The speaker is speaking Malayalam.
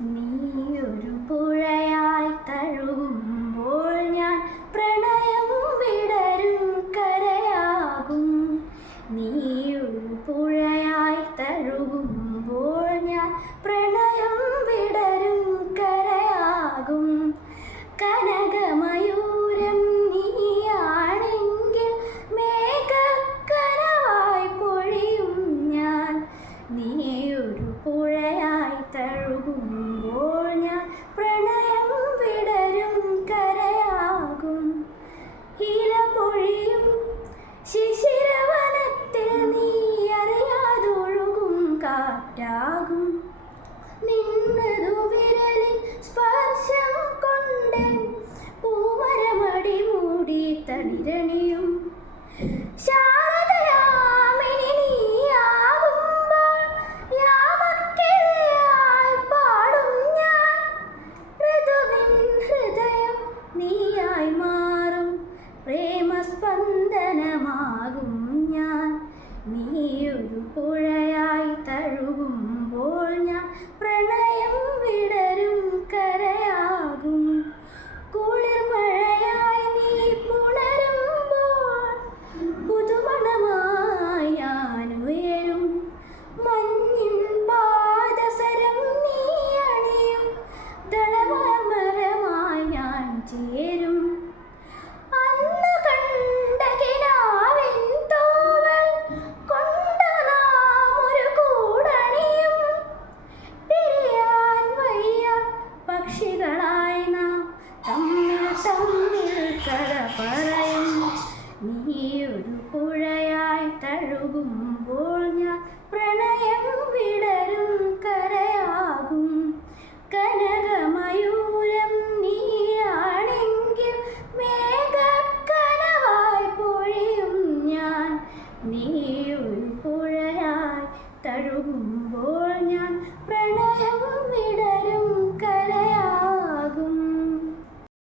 നീയൊരു പുഴയായി തഴുകുമ്പോൾ ഞാൻ പ്രണയം വിടരും കരയാകും. നീയൊരു പുഴയായി തഴുകുമ്പോൾ ഞാൻ പ്രണയം വിടരും കരയാകും. കനകമയൂരം കാറ്റാകും നിന്നതു വിരലിൽ സ്പർശം കൊണ്ട് പൂമരമടി മൂടി തളിരണിയും ശാരദയാമിനി നീയാകുമ്പോൾ യാമക്കിളിയായി പാടും ഞാൻ. ഋതുവിൻ ഹൃദയം നീയായി മാറും. പ്രേമസ്പന്ദനമാകും ഞാൻ. കഥ പറയും ഒരു പുഴയായി തഴുകുമ്പോൾ ഞാൻ പ്രണയം വിടരും കരയാകും. കനകമയൂരം നീയാണെങ്കിൽ മേഘക്കനവായി പൊഴിയും ഞാൻ. നീയൊരു പുഴയായി തഴുകുമ്പോൾ